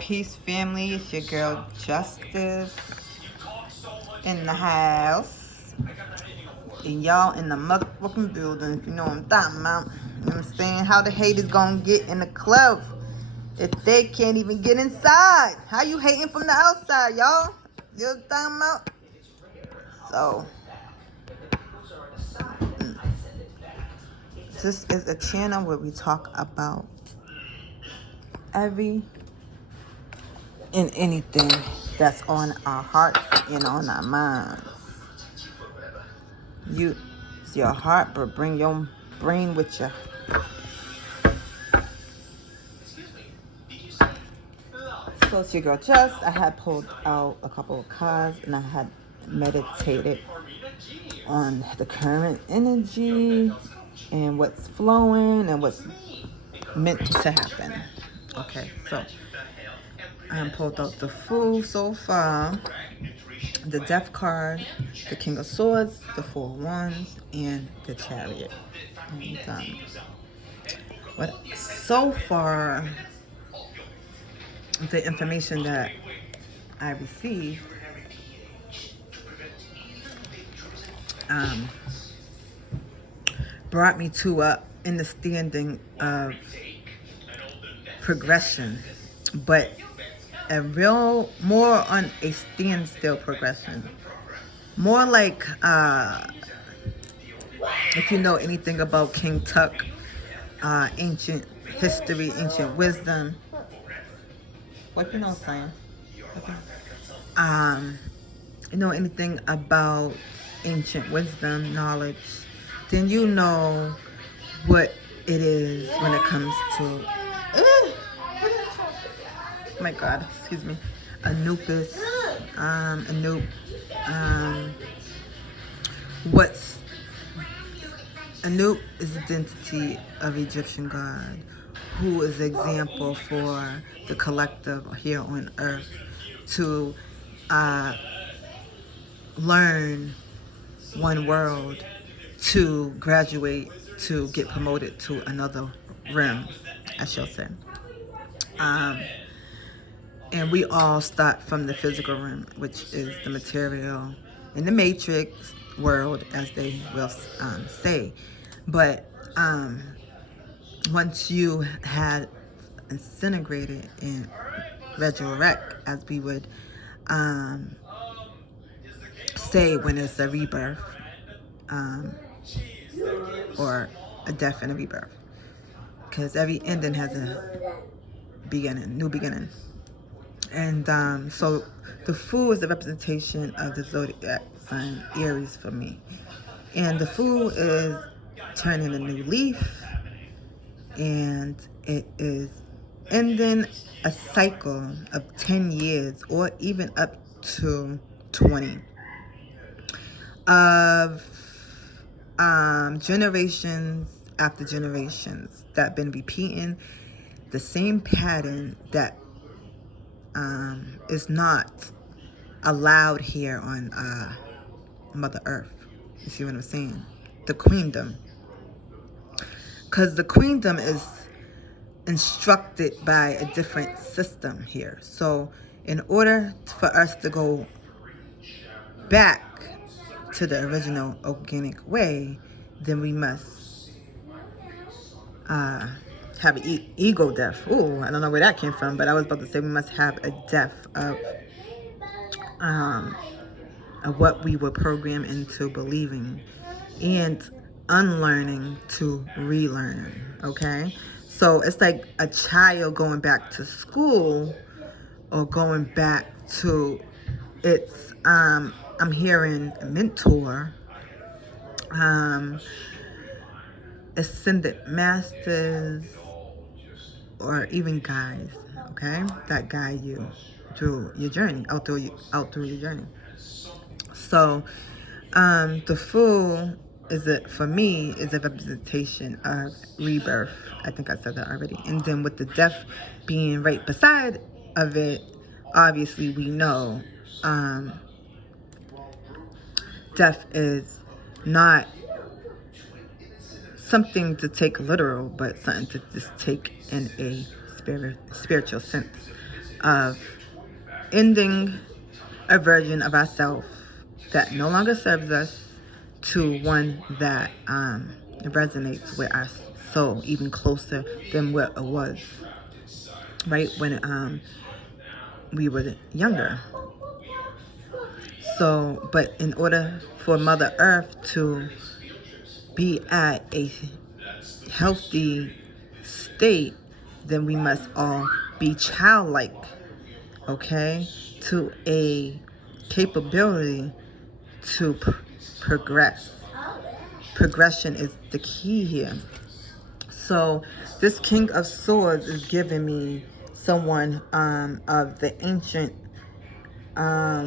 Peace, family. It's your girl Justice in the house. And y'all in the motherfucking building, if you know what I'm talking about. You know what I'm saying? How the haters gonna get in the club if they can't even get inside? How you hating from the outside, y'all? You know what I'm talking about? So, this is a channel where we talk about every and anything that's on our hearts and on our minds. Use your heart, but bring your brain with you. So it's your girl Jess. I had pulled out a couple of cards and I had meditated on the current energy and what's flowing and what's meant to happen. Okay, so I pulled out the Fool so far, the Death card, the King of Swords, the Four of Wands, and the Chariot. And but so far, the information that I received brought me to a understanding of progression, but a real more on a standstill progression. More like if you know anything about King Tut, ancient history, ancient wisdom. What you know, saying? You know anything about ancient wisdom knowledge, then you know what it is when it comes to my God, excuse me, Anubis, Anub, what's Anub is the identity of Egyptian God, who is an example for the collective here on earth to learn one world, to graduate, to get promoted to another realm, I shall say. And we all start from the physical realm, which is the material in the matrix world, as they will say. But once you had disintegrated and resurrect, as we would say when it's a rebirth, or a death and a rebirth, because every ending has a beginning, new beginning. And so the Fool is the representation of the zodiac sign Aries for me. And the Fool is turning a new leaf, and it is ending a cycle of 10 years or even up to 20 of generations after generations that have been repeating the same pattern that is not allowed here on Mother Earth. You see what I'm saying? The queendom. Because the queendom is instructed by a different system here. So in order for us to go back to the original organic way, then we must have an ego death. Ooh, I don't know where that came from, but I was about to say we must have a death of what we were programmed into believing, and unlearning to relearn. Okay, so it's like a child going back to school or going back to its I'm hearing mentor, ascended masters, or even guides, okay, that guide you through your journey, out through your journey. So the Fool for me is a representation of rebirth. I think I said that already. And then with the death being right beside of it, obviously we know death is not something to take literal, but something to just take in a spiritual sense. of ending a version of ourselves that no longer serves us to one that resonates with our soul even closer than what it was, right, when we were younger. So, but in order for Mother Earth to be at a healthy state, then we must all be childlike, okay, to a capability to progress. Progression is the key here. So this King of Swords is giving me someone of the ancient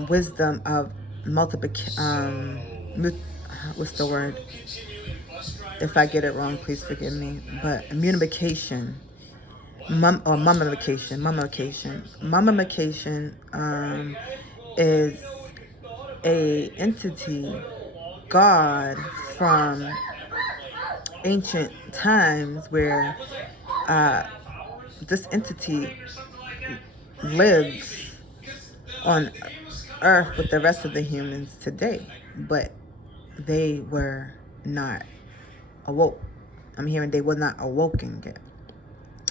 wisdom of multiplication. What's the word? If I get it wrong, please forgive me. But mummification, mummification. Mummification is a entity, God from ancient times, where this entity lives on earth with the rest of the humans today, but they were not awoke. I'm hearing they were not awoken yet.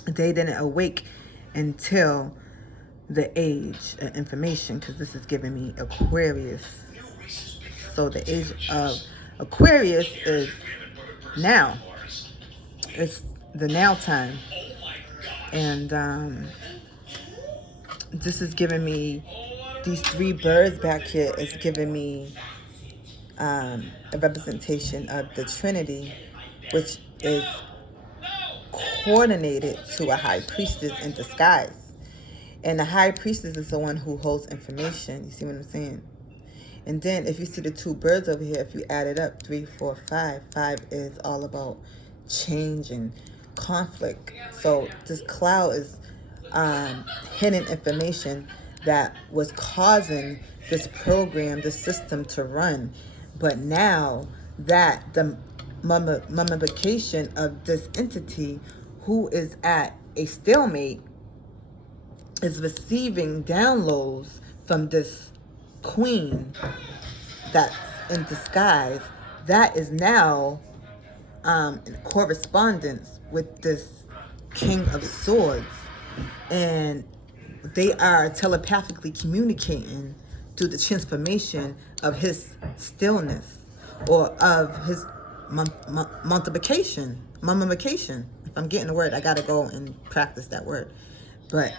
They didn't awake until the age of information, because this is giving me Aquarius. So the age of Aquarius is now. It's the now time. And this is giving me, these three birds back here is giving me a representation of the Trinity, which is coordinated to a high priestess in disguise. And the high priestess is the one who holds information. You see what I'm saying? And then if you see the two birds over here, if you add it up, 3, 4, 5, 5 is all about change and conflict. So this cloud is hidden information that was causing this program, this system to run. But now that the mummification of this entity, who is at a stalemate, is receiving downloads from this queen that's in disguise, that is now in correspondence with this King of Swords. And they are telepathically communicating through the transformation of his stillness, or of his mummification. If I'm getting the word, I gotta go and practice that word. But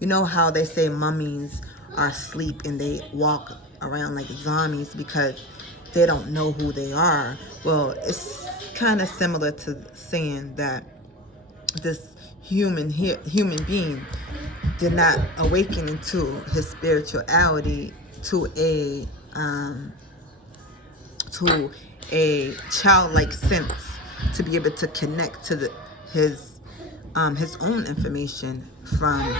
you know how they say mummies are asleep and they walk around like zombies because they don't know who they are? Well, it's kind of similar to saying that this human being did not awaken into his spirituality to a childlike sense, to be able to connect to his own information from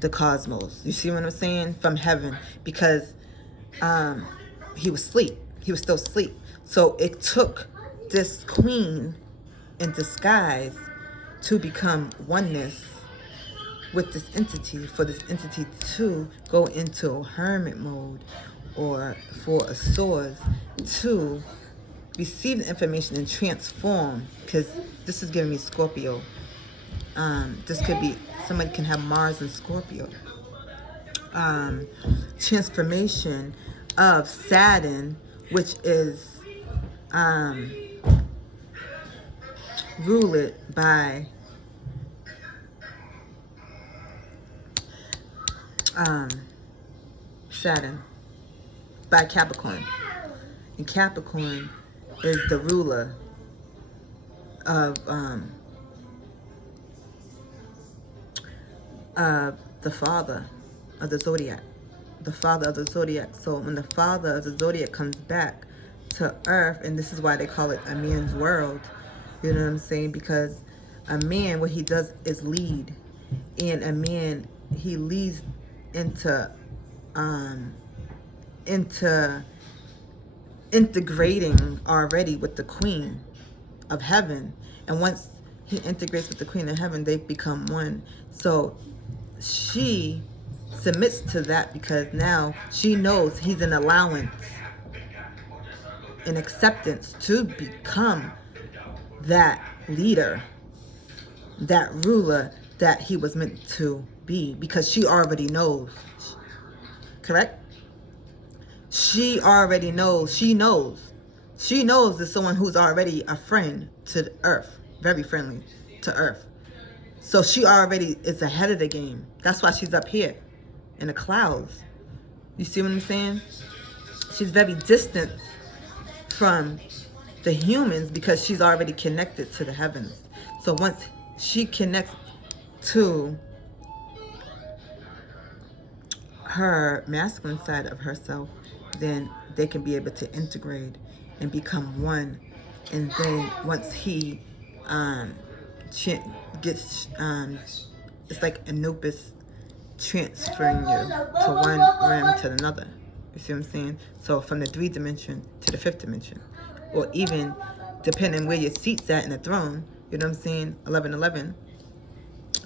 the cosmos. You see what I'm saying? From heaven, because he was asleep. He was still asleep. So it took this queen in disguise to become oneness with this entity, for this entity to go into hermit mode, or for a source to receive the information and transform, because this is giving me Scorpio. This could be, somebody can have Mars and Scorpio. Transformation of Saturn, which is ruled by Saturn, by Capricorn. And Capricorn is the ruler of the father of the zodiac. The father of the zodiac. So when the father of the zodiac comes back to Earth, and this is why they call it a man's world, you know what I'm saying? Because a man, what he does is lead. And a man, he leads into integrating already with the queen of heaven. And once he integrates with the queen of heaven, they become one. So she submits to that because now she knows he's an allowance, an acceptance to become that leader, that ruler that he was meant to be, because she already knows. Correct? She already knows. She knows. She knows there's someone who's already a friend to the earth, very friendly to earth. So she already is ahead of the game. That's why she's up here in the clouds. You see what I'm saying? She's very distant from the humans because she's already connected to the heavens. So once she connects to her masculine side of herself, then they can be able to integrate and become one. And then once he gets, it's like Anubis transferring you to one realm to another. You see what I'm saying? So from the 3rd dimension to the 5th dimension, or even depending where your seat's at in the throne. You know what I'm saying? 1111.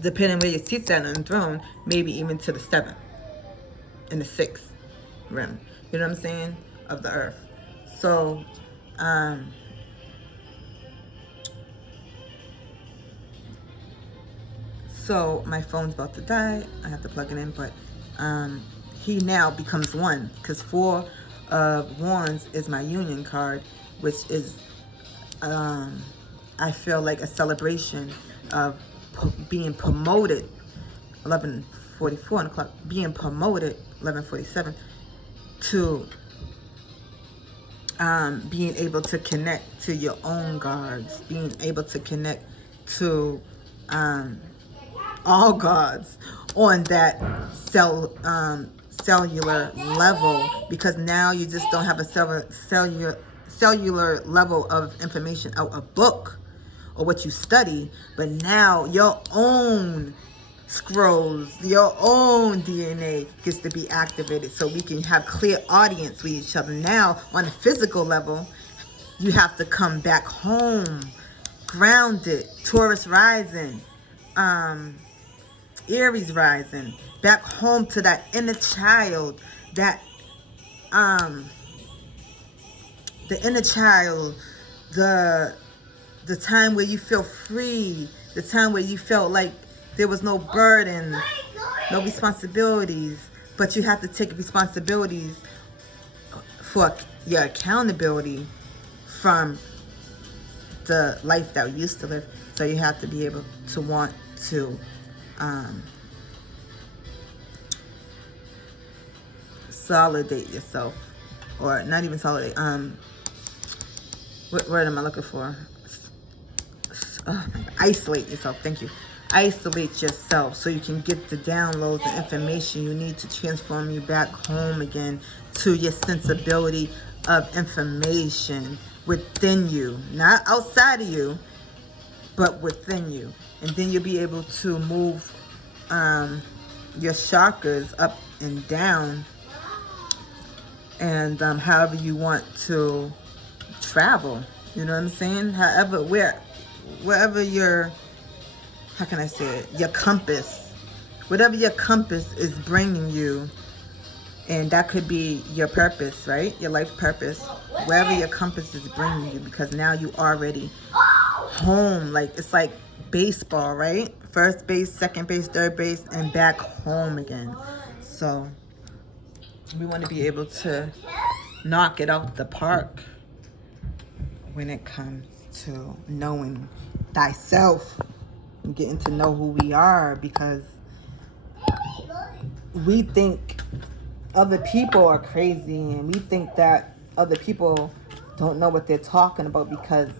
Depending where your seat's at on the throne, maybe even to the 7th and the 6th realm. You know what I'm saying? Of the earth. So, so my phone's about to die. I have to plug it in, but he now becomes one, because 4 of Wands is my union card, which is I feel like a celebration of being promoted. 11:44 on the clock, being promoted. 11:47 to being able to connect to your own gods, being able to connect to all gods on that cellular level, because now you just don't have a cellular level of information out a book or what you study, but now your own scrolls, your own DNA gets to be activated, so we can have clear audience with each other. Now on a physical level, you have to come back home grounded. Taurus rising, Aries rising, back home to that inner child, that the inner child, the time where you feel free, the time where you felt like there was no burden, no responsibilities, but you have to take responsibilities for your accountability from the life that we used to live. So you have to be able to want to solidate yourself, or not even solidate. What word am I looking for? Isolate yourself. Thank you. Isolate yourself so you can get the downloads and information you need to transform you back home again to your sensibility of information within you, not outside of you, but within you. And then you'll be able to move your chakras up and down, and however you want to travel. You know what I'm saying? However, wherever your, how can I say it, your compass, whatever your compass is bringing you, and that could be your purpose, right? Your life purpose, wherever your compass is bringing you, because now you already home. Like, it's like baseball, right? First base, second base, third base, and back home again. So we want to be able to knock it out the park when it comes to knowing thyself and getting to know who we are, because we think other people are crazy, and we think that other people don't know what they're talking about because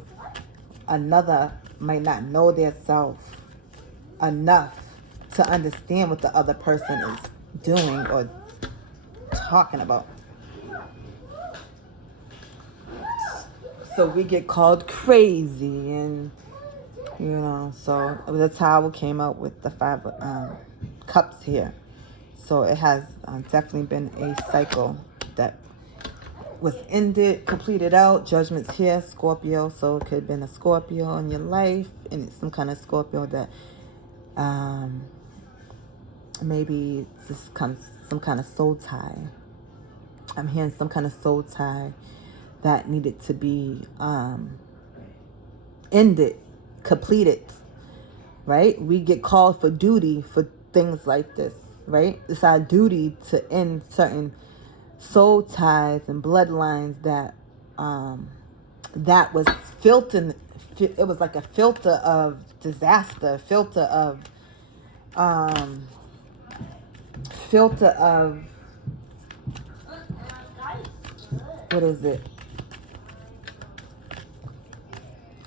another might not know their self enough to understand what the other person is doing or talking about. So we get called crazy, and so the Tower came out with the 5 cups here. So it has definitely been a cycle that was ended, completed out. Judgment's here, Scorpio. So it could have been a Scorpio in your life, and it's some kind of Scorpio that maybe some kind of soul tie. I'm hearing some kind of soul tie that needed to be ended, completed, right? We get called for duty for things like this, right? It's our duty to end certain soul ties and bloodlines that was filtered. It was like a filter of disaster, um, filter of what is it?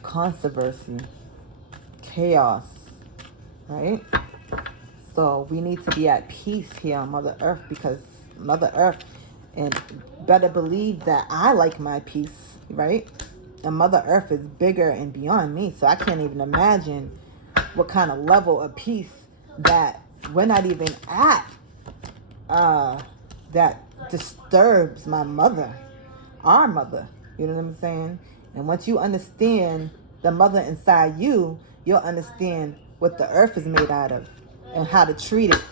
Controversy, chaos, right? So we need to be at peace here on Mother Earth, because Mother Earth, and better believe that I like my peace, right? And Mother Earth is bigger and beyond me, so I can't even imagine what kind of level of peace that we're not even at, that disturbs my mother, our mother. You know what I'm saying? And once you understand the mother inside you, you'll understand what the earth is made out of and how to treat it.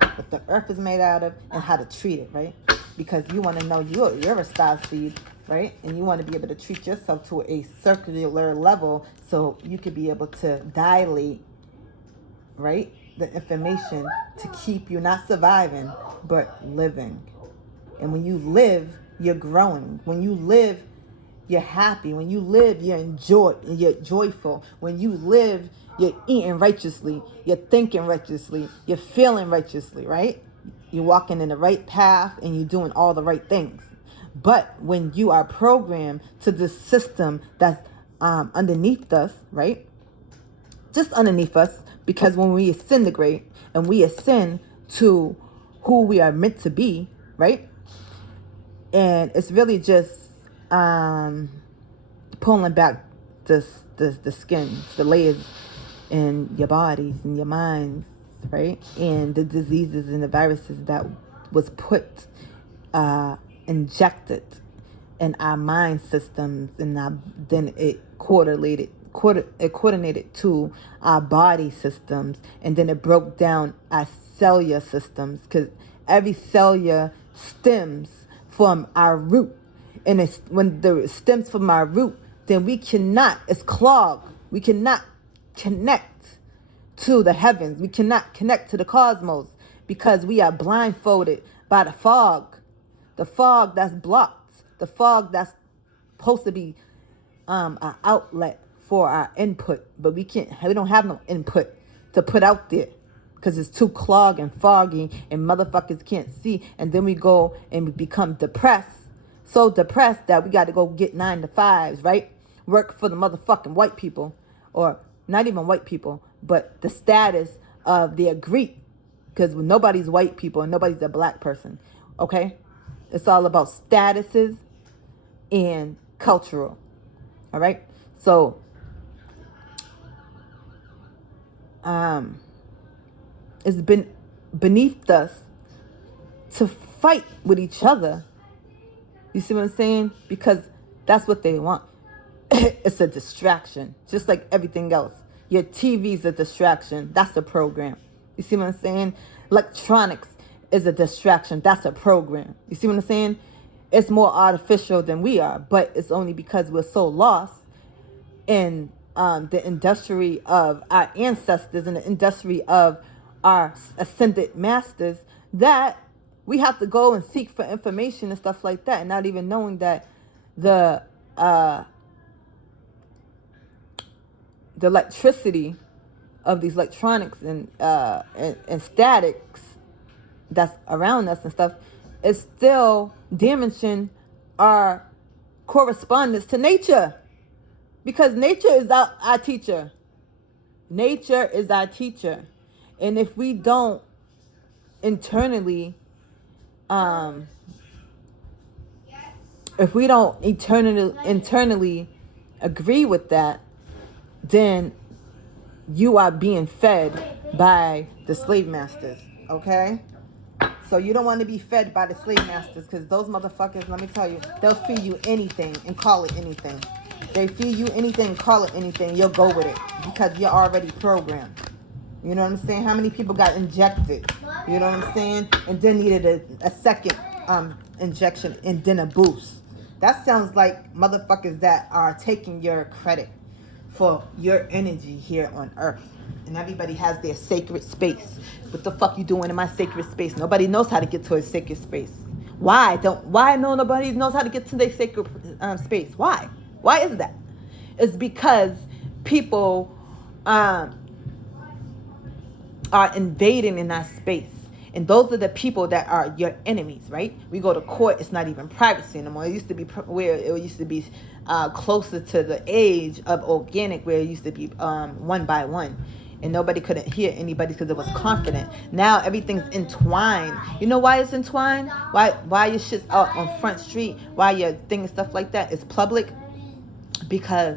What the earth is made out of and how to treat it, right? Because you want to know you're a star seed, right? And you want to be able to treat yourself to a circular level so you could be able to dilate, right, the information to keep you not surviving, but living. And when you live, you're growing. When you live, you're happy. When you live, you're joyful. When you live, you're eating righteously. You're thinking righteously. You're feeling righteously, right? You're walking in the right path and you're doing all the right things. But when you are programmed to this system that's underneath us, right? Just underneath us, because when we disintegrate and we ascend to who we are meant to be, right? And it's really just pulling back the skin, the layers in your bodies and your minds, right? And the diseases and the viruses that was put, injected in our mind systems, and then it coordinated to our body systems, and then it broke down our cellular systems, because every cellular stems from our root. And it's when the stems from our root, then it's clogged. We cannot connect to the heavens. We cannot connect to the cosmos, because we are blindfolded by the fog that's blocked, the fog that's supposed to be an outlet for our input, but we don't have no input to put out there, because it's too clogged and foggy and motherfuckers can't see. And then we go and we become depressed, so depressed that we got to go get 9 to 5s, right? Work for the motherfucking white people, or not even white people, but the status of their Greek, because nobody's white people and nobody's a black person, okay? It's all about statuses and cultural, all right? So, it's been beneath us to fight with each other. You see what I'm saying? Because that's what they want. It's a distraction, just like everything else. Your TV's a distraction. That's a program. You see what I'm saying? Electronics is a distraction. That's a program. You see what I'm saying? It's more artificial than we are, but it's only because we're so lost in the industry of our ancestors and the industry of our ascended masters, that we have to go and seek for information and stuff like that, and not even knowing that the electricity of these electronics and statics that's around us and stuff is still damaging our correspondence to nature, because nature is our teacher. Nature is our teacher. And if we don't internally internally agree with that, then you are being fed by the slave masters, okay? So you don't want to be fed by the slave masters, because those motherfuckers, let me tell you, they'll feed you anything and call it anything. They feed you anything and call it anything, you'll go with it, because you're already programmed. You know what I'm saying? How many people got injected? You know what I'm saying? And then needed a second injection and then a boost. That sounds like motherfuckers that are taking your credit for your energy here on earth. And everybody has their sacred space. What the fuck you doing in my sacred space? Nobody knows how to get to a sacred space. Why nobody knows how to get to their sacred space? Why is that? It's because people are invading in that space. And those are the people that are your enemies, right? We go to court, it's not even privacy anymore. It used to be where it used to be closer to the age of organic, where it used to be one by one. And nobody couldn't hear anybody because it was confident. Now everything's entwined. You know why it's entwined? Why your shit's out on Front Street? Why your thing and stuff like that is public? Because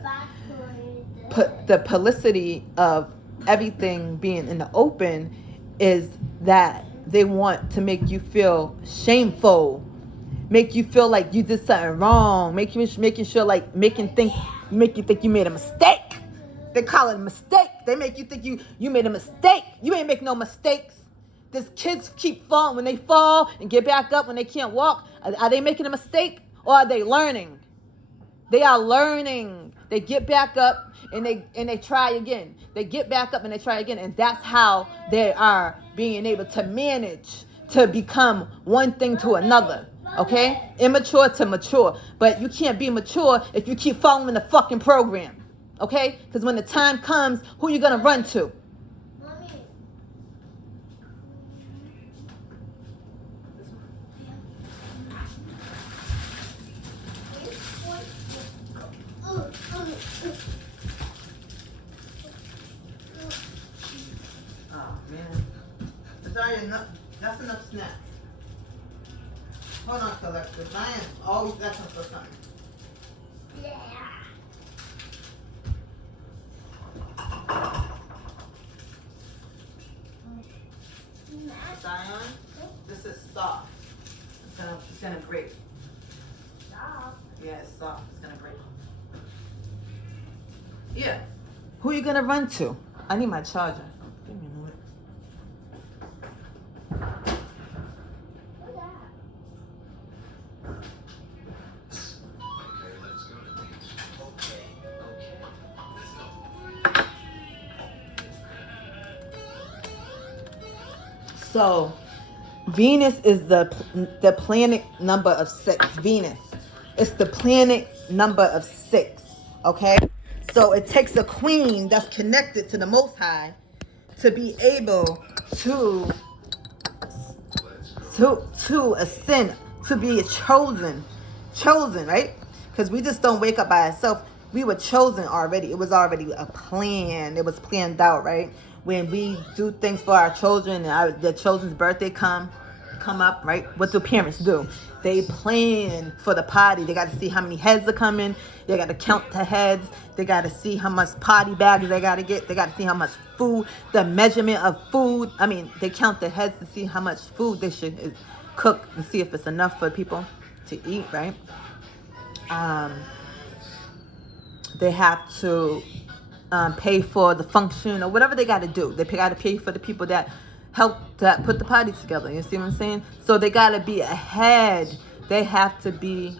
the publicity of everything being in the open is that they want to make you feel shameful, make you feel like you did something wrong, make you think you made a mistake. They call it a mistake. They make you think you made a mistake. You ain't make no mistakes. These kids keep falling. When they fall and get back up when they can't walk, are they making a mistake or are they learning? They are learning. They get back up and they try again. They get back up and they try again. And that's how they are being able to manage to become one thing to another. Okay? Immature to mature. But you can't be mature if you keep following the fucking program. Okay? Because when the time comes, who you going to run to? Oh, man. That's enough snacks. Hold on, Collector. Zion always asking for something. Zion, this is soft. It's gonna break. Soft? Yeah, it's soft. It's gonna break. Yeah. Who are you gonna run to? I need my charger. Give me a minute. So, Venus is the planet number of 6. Venus. It's the planet number of 6. Okay? So it takes a queen that's connected to the Most High to be able to ascend, to be chosen, right? Because we just don't wake up by ourselves. We were chosen already. It was already a plan. It was planned out, right? When we do things for our children and their children's birthday come up, right? What do parents do? They plan for the party. They got to see how many heads are coming. They got to count the heads. They got to see how much party bags they got to get. They got to see how much food, the measurement of food. I mean, they count the heads to see how much food they should cook and see if it's enough for people to eat, right? They have to pay for the function or whatever they got to do. They got to pay for the people that help that put the party together. You see what I'm saying? So they got to be ahead. They have to be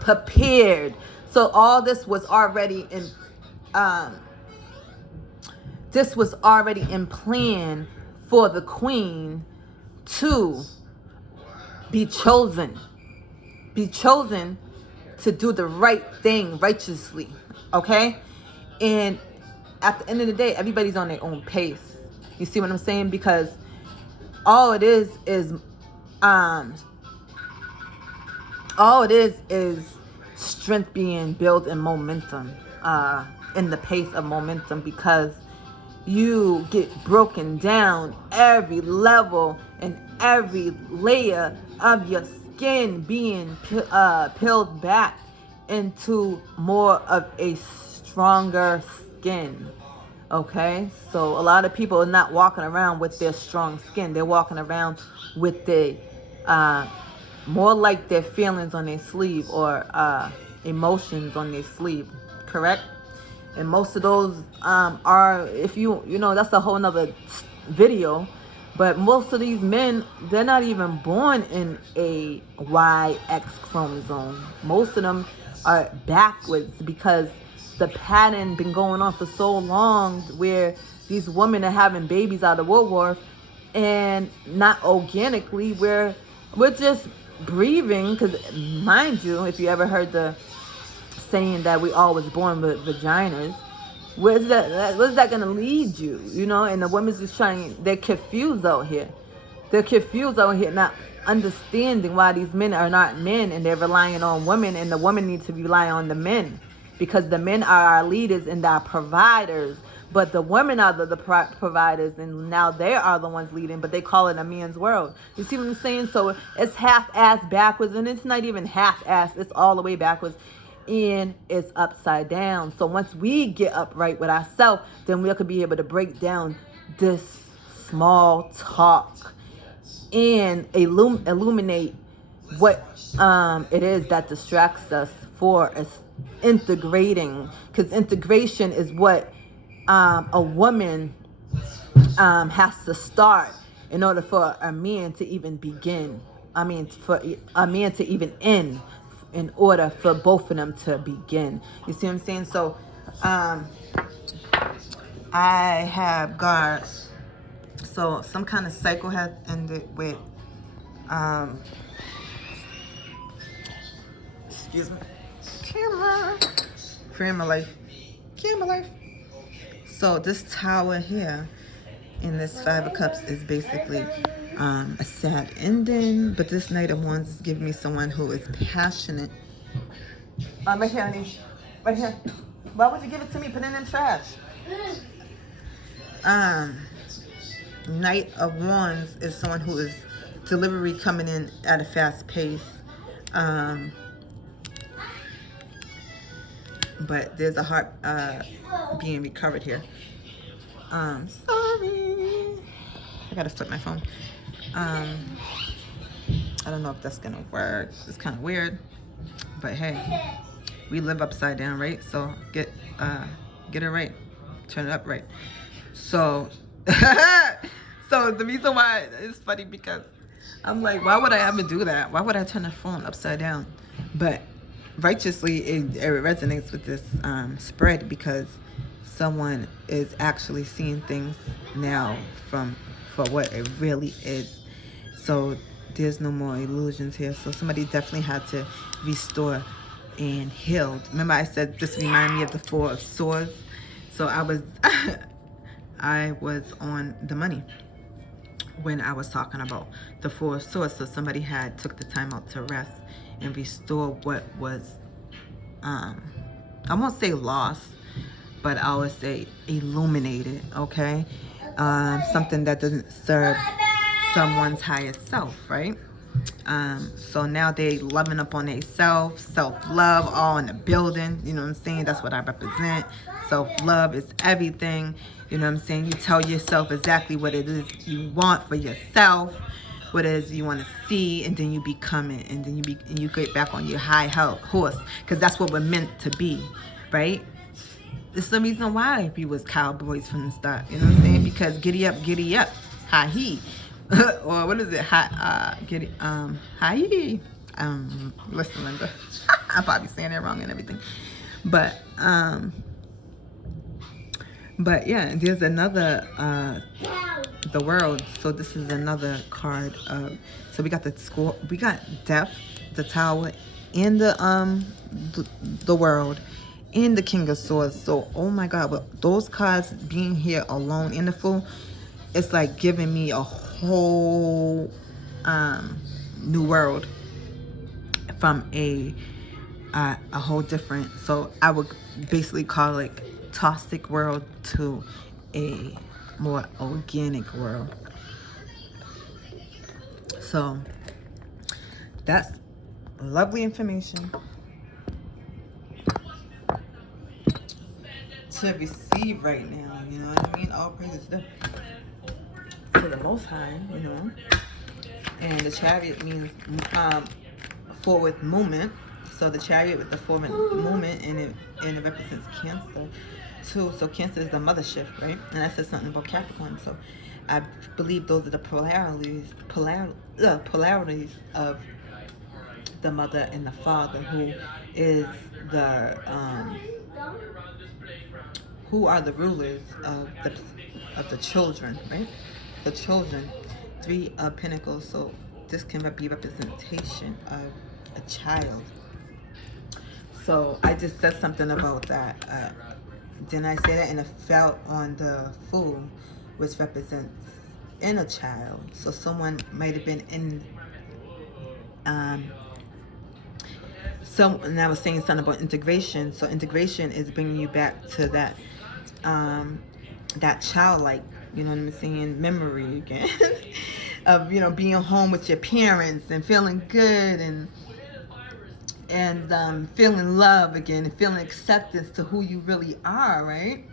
prepared. So all this was already in plan for the queen to be chosen to do the right thing righteously. Okay? And at the end of the day, everybody's on their own pace. You see what I'm saying? Because all it is strength being built and momentum, in the pace of momentum, because you get broken down every level and every layer of your skin being peeled back into more of a stronger skin. Okay, so a lot of people are not walking around with their strong skin. They're walking around with the more like their feelings on their sleeve, or emotions on their sleeve. Correct? and most of those are, if you know, that's a whole nother video. But most of these men, they're not even born in a YX chromosome. Most of them are backwards because the pattern been going on for so long where these women are having babies out of Woolworth and not organically, where we're just breathing. Because mind you, if you ever heard the saying that we all was born with vaginas, where's that gonna lead you? You know, and the women's just they're confused out here. They're confused out here, not understanding why these men are not men, and they're relying on women, and the women need to rely on the men, because the men are our leaders and our providers, but the women are the providers, and now they are the ones leading, but they call it a man's world. You see what I'm saying? So it's half-ass backwards, and it's not even half-ass, it's all the way backwards, and it's upside down. So once we get upright with ourselves, then we could be able to break down this small talk and illuminate what it is that distracts us for us integrating, because integration is what a woman has to start in order for a man to even begin. I mean, for a man to even end, in order for both of them to begin. You see what I'm saying? So I have got, so some kind of cycle has ended with excuse me, camera, camera life. So this tower here in this Five of Cups is basically a sad ending, but this Knight of Wands is giving me someone who is passionate. Right here, honey. Right here. Why would you give it to me? Put it in trash. Knight of Wands is someone who is delivery coming in at a fast pace. But there's a heart being recovered here. Sorry. I gotta flip my phone. I don't know if that's gonna work. It's kind of weird, but hey, we live upside down, right? So get it right, turn it up right. So so the reason why it's funny, because I'm like, why would I ever do that? Why would I turn the phone upside down? But righteously, it resonates with this spread, because someone is actually seeing things now for what it really is. So there's no more illusions here. So somebody definitely had to restore and heal. Remember I said this reminded me of the Four of Swords. So I was I was on the money when I was talking about the Four of Swords. So somebody had took the time out to rest and restore what was I won't say lost, but I would say illuminated, okay? Something that doesn't serve someone's higher self, right? So now they loving up on their self-love, all in the building. You know what I'm saying? That's what I represent. Self-love is everything. You know what I'm saying? You tell yourself exactly what it is you want for yourself, what it is you want to see, and then you become it, and then you get back on your high horse, because that's what we're meant to be, right? It's the reason why we was cowboys from the start. You know what I'm saying? Because giddy up, hi he, or what is it? Giddy, hi he. Listen, Linda, I'm probably saying it wrong and everything, but yeah, there's another the World. So this is another card. So we got we got Death, the Tower, and the World, and the King of Swords. So oh my God, but those cards being here alone in the Fool, it's like giving me a whole new world from a whole different. So I would basically call it toxic world to a more organic world. So that's lovely information to receive right now. You know what I mean? All praises to the Most High, you know. And the Chariot means forward movement. So the chariot with the forward movement, and it represents Cancer too. So Cancer is the mothership, right? And that says something about Capricorn. So I believe those are the polarities of the mother and the father, who is the who are the rulers of the children, right? The children, Three of Pentacles. So this can be representation of a child. So I just said something about that. Didn't I say that? And it fell on the Fool, which represents inner child. So someone might have been in. So, and I was saying something about integration. So integration is bringing you back to that, that childlike, you know what I'm saying, memory again, of, you know, being home with your parents and feeling good, and feeling love again, and feeling acceptance to who you really are, right?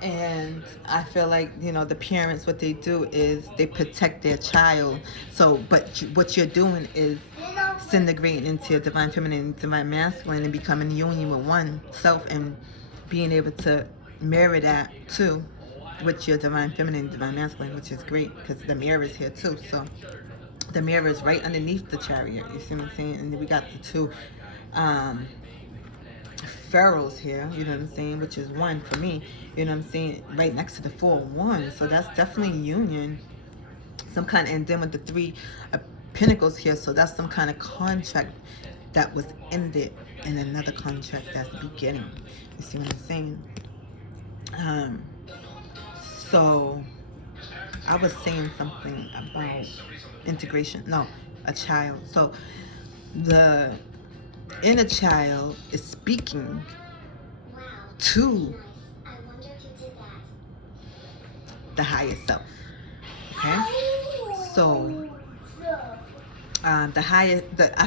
And I feel like, you know, the parents, what they do is they protect their child. So, but what you're doing is disintegrating into your divine feminine, divine masculine, and becoming in union with one self, and being able to marry that too with your divine feminine, divine masculine, which is great because the mirror is here too. So the mirror is right underneath the chariot. You see what I'm saying? And then we got the two pharaohs here, you know what I'm saying, which is one for me, you know what I'm saying, right next to the 4-1. So that's definitely union, some kind of, and then with the 3 Pentacles here, so that's some kind of contract that was ended, and another contract that's beginning. You see what I'm saying? So I was saying something about integration. No, a child. So the inner child is speaking to the higher self. Okay? So I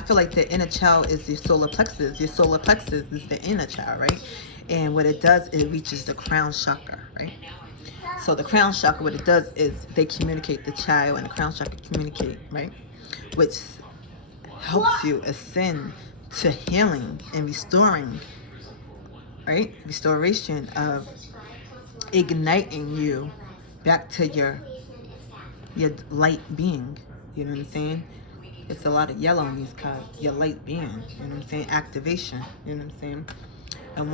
feel like the inner child is your solar plexus. Your solar plexus is the inner child, right? And what it does, it reaches the crown chakra, right? So the crown chakra, what it does is they communicate, the child and the crown chakra communicate, right? Which helps you ascend to healing and restoring, right? Restoration of igniting you back to your light being. You know what I'm saying? It's a lot of yellow in these cards. Your light being. You know what I'm saying? Activation. You know what I'm saying? And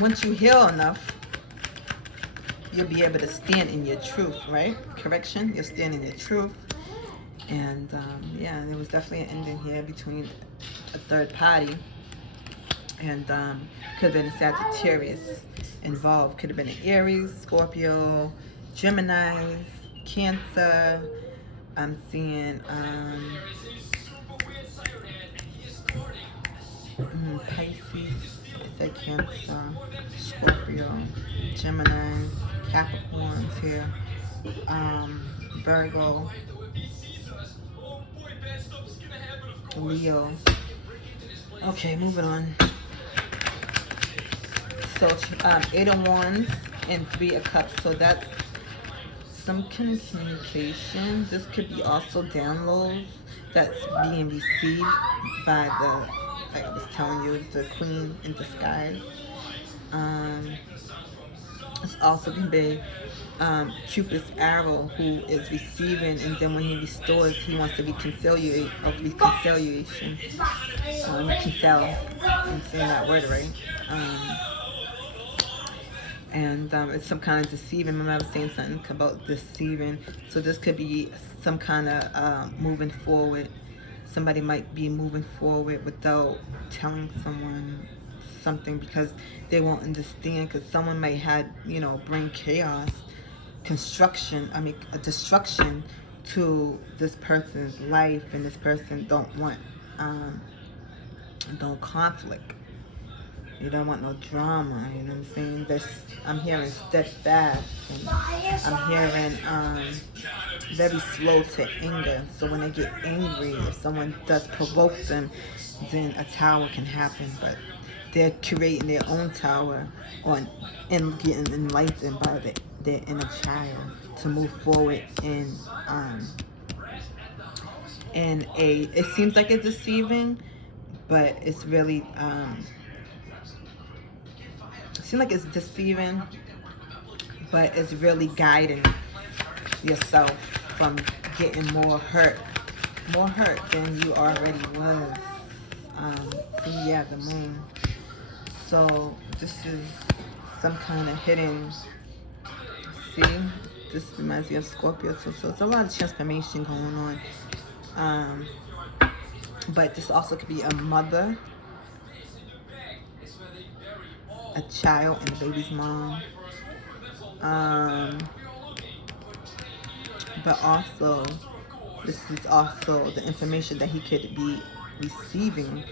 once you heal enough, you'll be able to stand in your truth, right? Correction, you'll stand in your truth. And yeah, there was definitely an ending here between a third party, and could have been a Sagittarius involved. Could have been an Aries, Scorpio, Gemini, Cancer. I'm seeing Pisces, I said Cancer, Scorpio, Gemini, Capricorns here, Virgo, Leo. Okay, moving on. So 8 of Wands and 3 of Cups. So that's some kind of communication. This could be also downloads that's being received by the, like I was telling you, the Queen in disguise. It's also going to be Cupid's arrow, who is receiving, and then when he restores, he wants to reconciliate, or reconciliation. Reconcile. I'm saying that word right. And it's some kind of deceiving. Remember I was saying something about deceiving. So this could be some kind of moving forward. Somebody might be moving forward without telling someone something because they won't understand, because someone may have, you know, bring chaos, a destruction to this person's life, and this person don't want no conflict. You don't want no drama, you know what I'm saying? I'm hearing steadfast, and I'm hearing very slow to anger. So when they get angry, if someone does provoke them, then a tower can happen. But they're creating their own tower and getting enlightened by their inner child to move forward in in a, it seems like it's deceiving, but it's really, it seems like it's deceiving, but it's really guiding yourself from getting more hurt than you already was. So yeah, the moon. So this is some kind of hidden, see, this reminds me of Scorpio too. So it's a lot of transformation going on. But this also could be a mother, a child, and the baby's mom. But also, this is also the information that he could be receiving,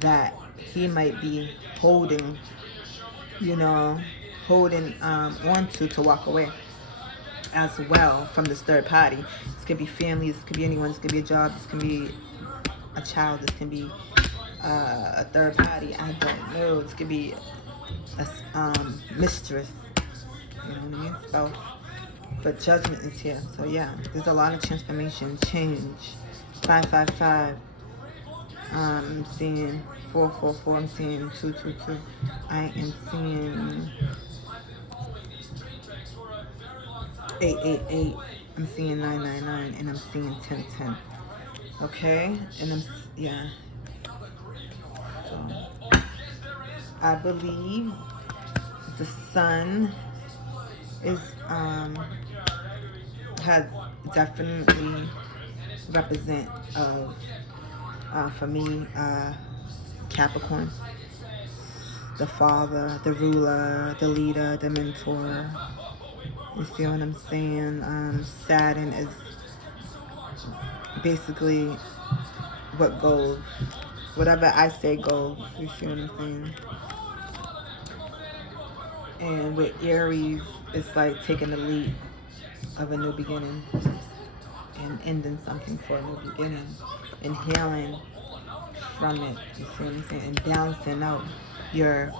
that he might be holding, holding on to walk away as well from this third party. This could be family, this could be anyone, this could be a job, this could be a child, this can be a third party, I don't know. This could be a mistress, you know what I mean? So, but judgment is here. So yeah, there's a lot of transformation, change. 555. I'm seeing 444. I'm seeing 222. I am seeing 888. I'm seeing 999, and I'm seeing 1010. Okay, and yeah. So I believe the sun is has definitely represent of for me Capricorn, the father, the ruler, the leader, the mentor. You see what I'm saying? Saturn is basically what goes. Whatever I say goes. You see what I'm saying? And with Aries, it's like taking the lead of a new beginning and ending something for a new beginning and healing from it. You see what I'm saying? And balancing out your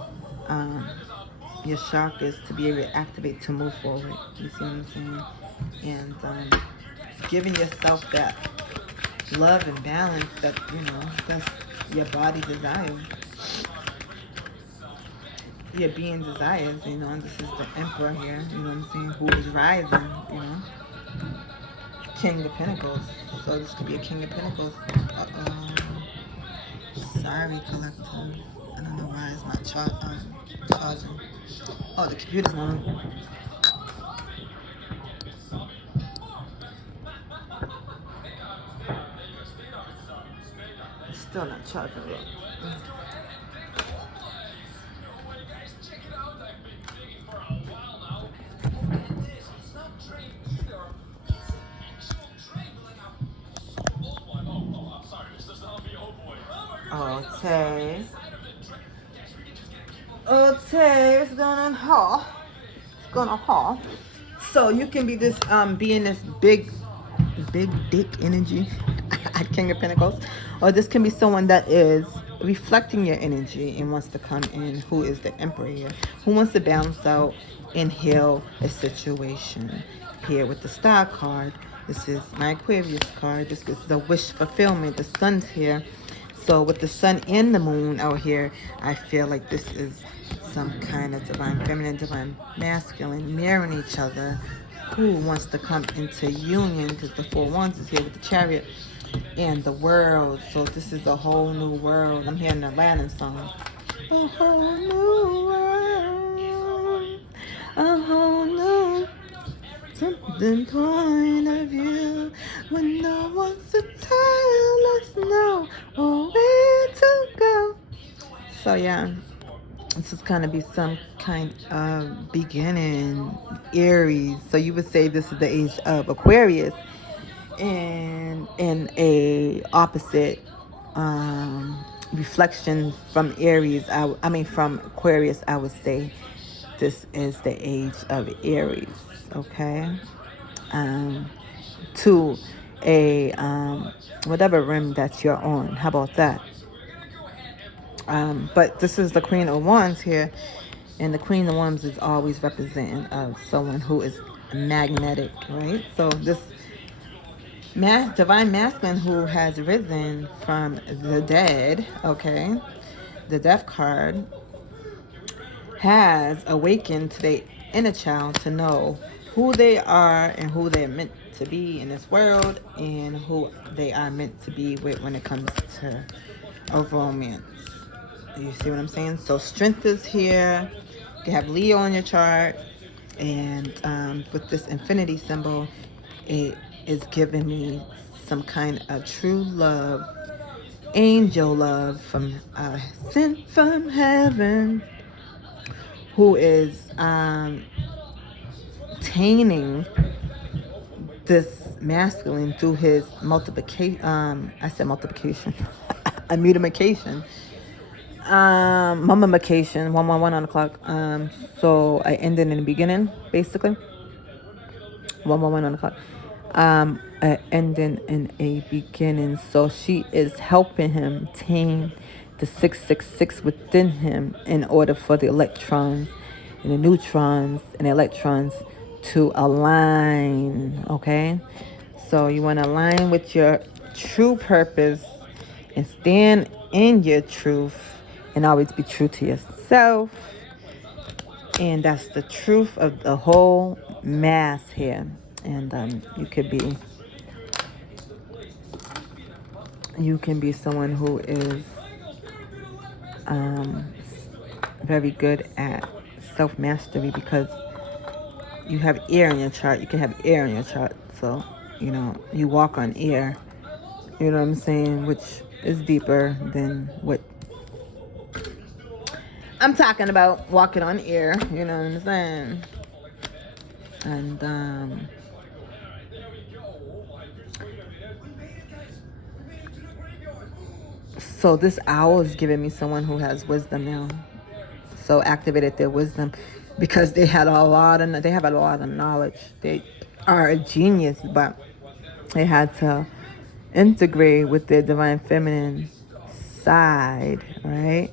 chakras to be able to activate to move forward. You see what I'm saying? And giving yourself that love and balance that, that's your body desires. Your being desires, and this is the Emperor here, you know what I'm saying, who is rising, King of Pentacles. So this could be a King of Pentacles. Sorry, collector. I don't know why it's not charging. Oh, the computer's on. It's still not charging yet. Okay, what's going on, Hall? What's going on, Hall? So you can be this, being this big dick energy, King of Pentacles, or this can be someone that is reflecting your energy and wants to come in, who is the Emperor here, who wants to balance out and heal a situation. Here with the Star card, this is my Aquarius card. This is a wish fulfillment. The sun's here. So with the sun and the moon out here, I feel like this is some kind of divine feminine, divine masculine mirroring each other, who wants to come into union, because the Four Wands is here with the Chariot and the world. So this is a whole new world. I'm hearing the Aladdin song. A whole new world, a whole new something point of view, when no one's to tell us no or where to go. So yeah, this is going to be some kind of beginning, Aries. So you would say this is the age of Aquarius, and in a opposite reflection from Aries, from Aquarius, I would say this is the age of Aries. Okay, to a whatever rim that you're on. How about that? But this is the Queen of Wands here, and the Queen of Wands is always representing of someone who is magnetic, right? So this divine masculine who has risen from the dead, okay, the death card, has awakened to the inner child to know who they are and who they're meant to be in this world and who they are meant to be with when it comes to a romance. You see what I'm saying? So strength is here. You have Leo on your chart, and with this infinity symbol, it is giving me some kind of true love, angel love from sent from heaven, who is tainting this masculine through his multiplication. I said multiplication, a mutification. Mummification, 111 on the clock. So I ended in the beginning, basically. 111 on the clock. Ending in a beginning. So she is helping him tame the 666 within him in order for the electrons and the neutrons and the electrons to align. Okay? So you want to align with your true purpose and stand in your truth and always be true to yourself. And that's the truth of the whole mass here. And you can be someone who is very good at self-mastery because you have air in your chart. You can have air in your chart. So, you walk on air. You know what I'm saying? Which is deeper than what I'm talking about, walking on air. You know what I'm saying? And so this owl is giving me someone who has wisdom now. So activated their wisdom because they have a lot of knowledge. They are a genius, but they had to integrate with their divine feminine side, right?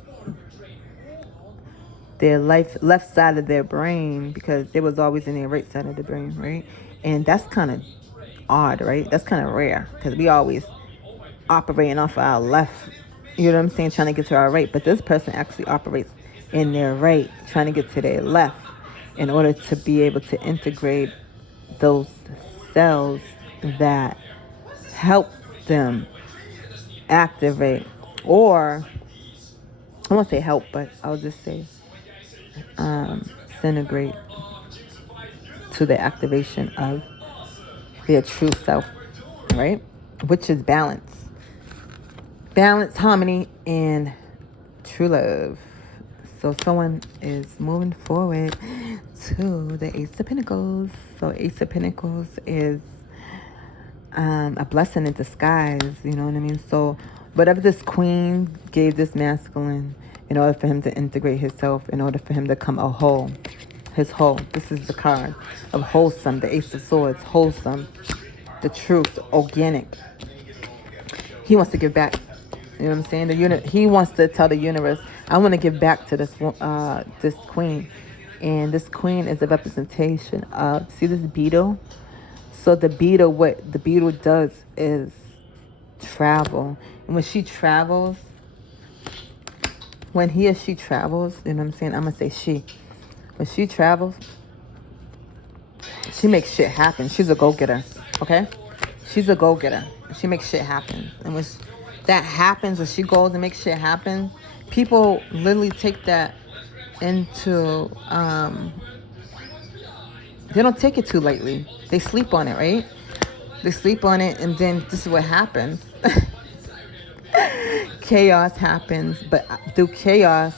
Their left side of their brain, because they was always in their right side of the brain, right? And that's kind of odd, right? That's kind of rare because we always operating off our left, you know what I'm saying, trying to get to our right. But this person actually operates in their right, trying to get to their left in order to be able to integrate those cells that help them activate, or I won't say help, but I'll just say disintegrate to the activation of their true self, right? Which is balance, harmony, and true love. So someone is moving forward to the Ace of Pentacles. So Ace of Pentacles is a blessing in disguise, you know what I mean? So whatever this queen gave this masculine in order for him to integrate himself, in order for him to come a whole, his whole. This is the card of wholesome, the Ace of Swords, wholesome, the truth, organic. He wants to give back. You know what I'm saying? He wants to tell the universe, I want to give back to this queen. And this queen is a representation of, see this beetle? So the beetle, what the beetle does is travel. And when she travels, when he or she travels, you know what I'm saying? I'm going to say she. When she travels, she makes shit happen. She's a go-getter, okay? She's a go-getter. She makes shit happen. And when that happens, when she goes and makes shit happen, people literally take that into, they don't take it too lightly. They sleep on it, right? They sleep on it, and then this is what happens. Chaos happens, but throughout chaos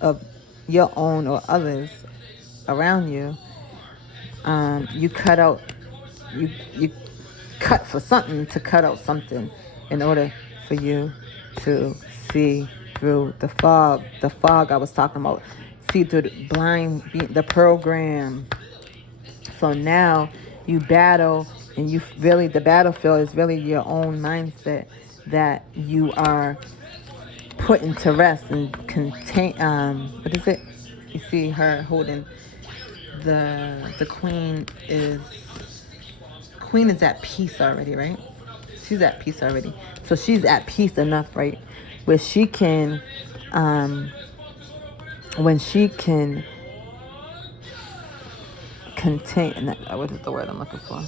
of your own or others around you, you cut out, you cut for something to cut out something in order for you to see through the fog. The fog I was talking about. See through the program. So now you battle, and the battlefield is really your own mindset that you are putting to rest and contain. What is it? You see her holding the queen is at peace already, right? She's at peace already. So she's at peace enough, right? Where she can, when she can contain, what is the word I'm looking for?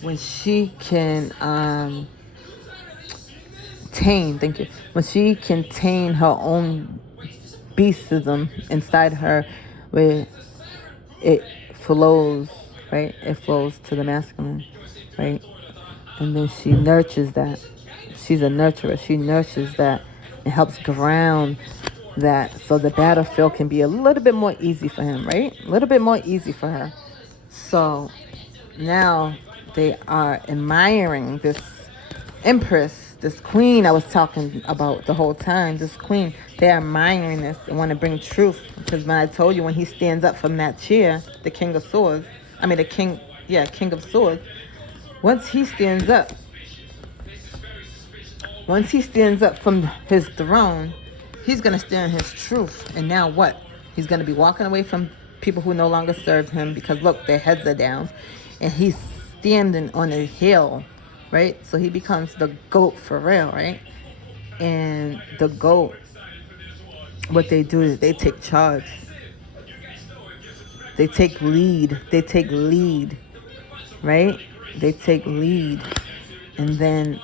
When she can tame, thank you. When she can tame her own beastism inside her, where it flows, right? It flows to the masculine, right? And then she nurtures that. She's a nurturer. She nurtures that and helps ground that so the battlefield can be a little bit more easy for him, right? A little bit more easy for her. So now they are admiring this empress, this queen I was talking about the whole time, this queen. They're admiring this and want to bring truth. Because when I told you, when he stands up from that chair, the king of swords, king of swords, once he stands up from his throne, he's going to stand on his truth. And now what? He's going to be walking away from people who no longer serve him because, look, their heads are down. And he's standing on a hill, right? So he becomes the GOAT for real, right? And the GOAT, what they do is they take charge. They take lead. Right? They take lead. And then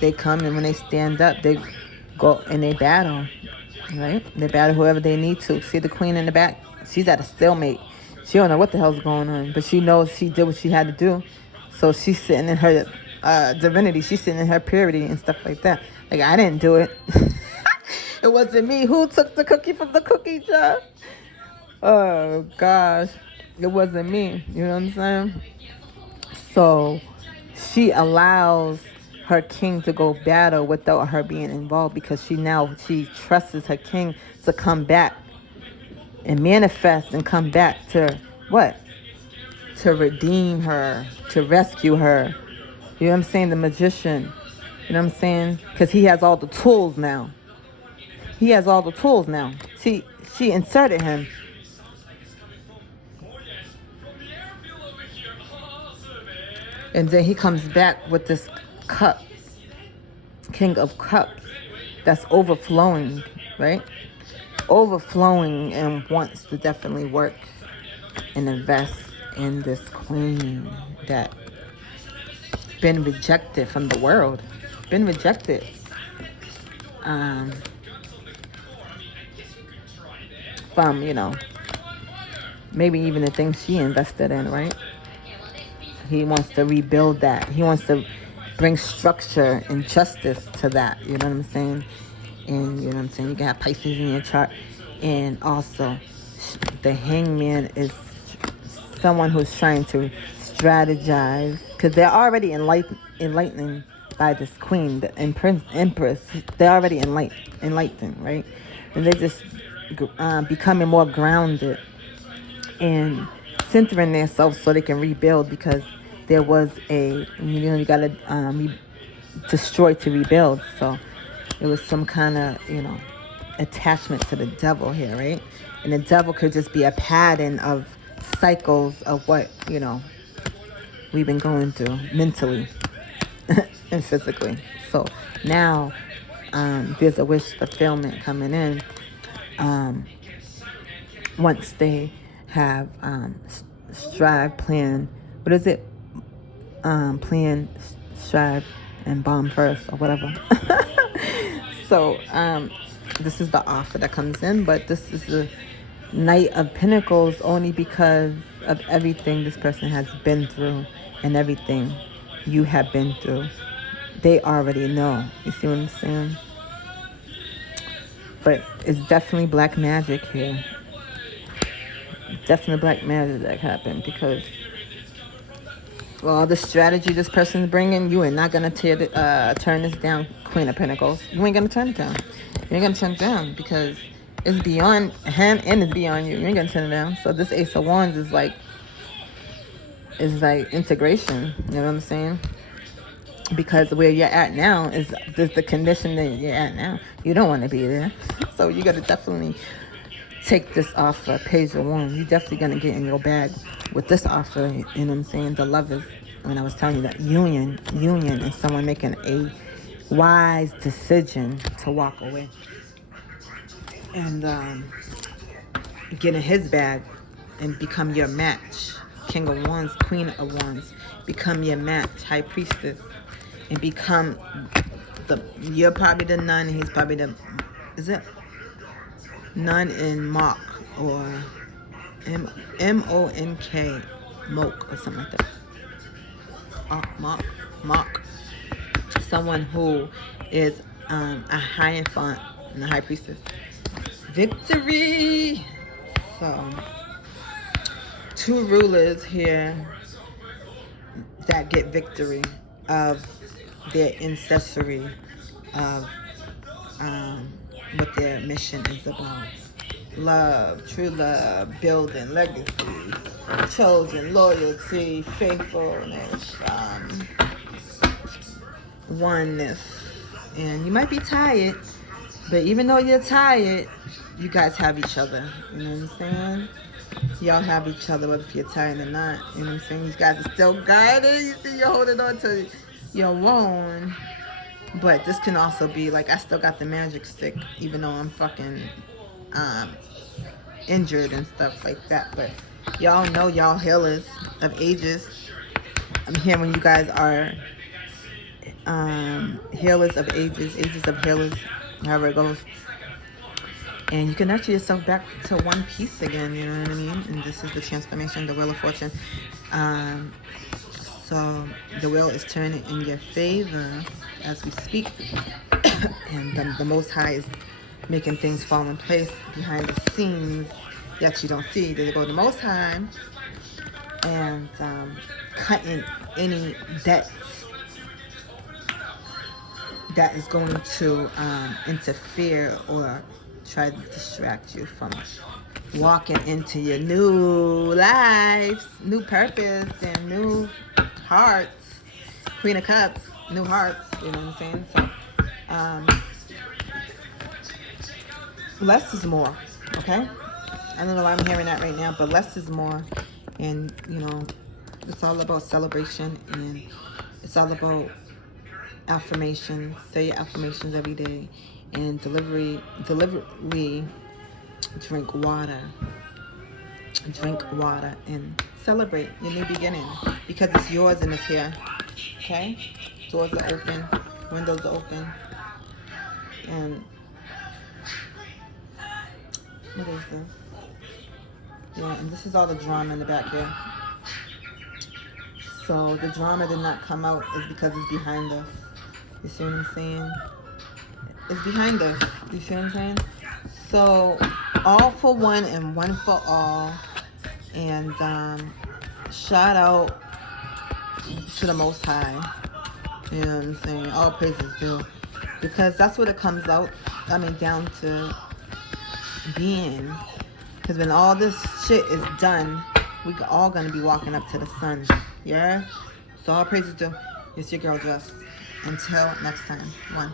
they come, and when they stand up, they go and they battle, right? They battle whoever they need to. See the queen in the back? She's at a stalemate. She don't know what the hell's going on, but she knows she did what she had to do. So she's sitting in her divinity. She's sitting in her purity and stuff like that. Like, I didn't do it. It wasn't me. Who took the cookie from the cookie jar? Oh, gosh. It wasn't me. You know what I'm saying? So she allows her king to go battle without her being involved because she trusts her king to come back and manifest and come back to what? To redeem her, to rescue her. You know what I'm saying? The magician. You know what I'm saying? Because he has all the tools now. She inserted him. And then he comes back with this cup, king of cups, that's overflowing, right? Overflowing, and wants to definitely work and invest in this queen that been rejected from the world, been rejected. From, maybe even the things she invested in, right? He wants to rebuild that. He wants to bring structure and justice to that. You know what I'm saying? And you know what I'm saying? You can have Pisces in your chart. And also, the hangman is someone who's trying to strategize. Because they're already enlightening by this queen, the empress. They're already enlightened, right? And they're just becoming more grounded and centering themselves so they can rebuild, because there was you got to destroy to rebuild. So it was some kind of, attachment to the devil here, right? And the devil could just be a pattern of cycles of what, we've been going through mentally and physically. So now there's a wish fulfillment coming in once they have strive, plan, what is it? Plan, strive, and bomb first, or whatever. So this is the offer that comes in, but this is the Knight of Pentacles only because of everything this person has been through and everything you have been through. They already know. You see what I'm saying? But it's definitely black magic here. Definitely black magic that happened, because all the strategy this person's bringing, you are not going to turn this down, Queen of Pentacles. You ain't going to turn it down. You ain't going to turn it down because it's beyond him and it's beyond you. You ain't going to turn it down. So this Ace of Wands is like integration. You know what I'm saying? Because where you're at now is the condition that you're at now. You don't want to be there. So you got to definitely take this offer, Page of Wands. You're definitely going to get in your bag with this offer. You know what I'm saying? The love is, when I was telling you that union, and someone making a wise decision to walk away. And get in his bag and become your match. King of Wands, Queen of Wands. Become your match, High Priestess. And become you're probably the nun, and he's probably the, is it? Nun in Mock, or M-O-N-K, Mock, or something like that. Mock. Someone who is a Hierophant and a High Priestess. Victory! So, 2 rulers here that get victory of their ancestry, of what their mission is about. Love, true love, building, legacy, children, loyalty, faithfulness, oneness. And you might be tired, but even though you're tired, you guys have each other. You know what I'm saying? Y'all have each other, whether you're tired or not. You know what I'm saying? You guys are still guided. You see, you're holding on to your own. But this can also be like, I still got the magic stick, even though I'm fucking injured and stuff like that. But y'all know y'all healers of ages. I'm here when you guys are healers of ages of healers, however it goes. And you can nurture yourself back to one piece again, you know what I mean? And this is the transformation, the Wheel of Fortune. So the wheel is turning in your favor as we speak. And the Most High is making things fall in place behind the scenes that you don't see. They go to the Most High and cutting any debts that is going to interfere or try to distract you from walking into your new lives, new purpose, and new hearts. Queen of Cups, new hearts, you know what I'm saying? So, less is more, okay? I don't know why I'm hearing that right now, but less is more. And, you know, it's all about celebration, and it's all about affirmations. Say your affirmations every day. And deliberately drink water and celebrate your new beginning, because it's yours and it's here. Okay, doors are open, windows are open, and what is this? Yeah, and this is all the drama in the back here. So the drama did not come out is because it's behind us. You see what I'm saying? It's behind us. You see what I'm saying? So, all for one and one for all. And shout out to the Most High. You know what I'm saying? All praises due. Because that's what it comes out, down to being. Because when all this shit is done, we all going to be walking up to the sun. Yeah? So all praises due. It's your girl Jess. Until next time. 1.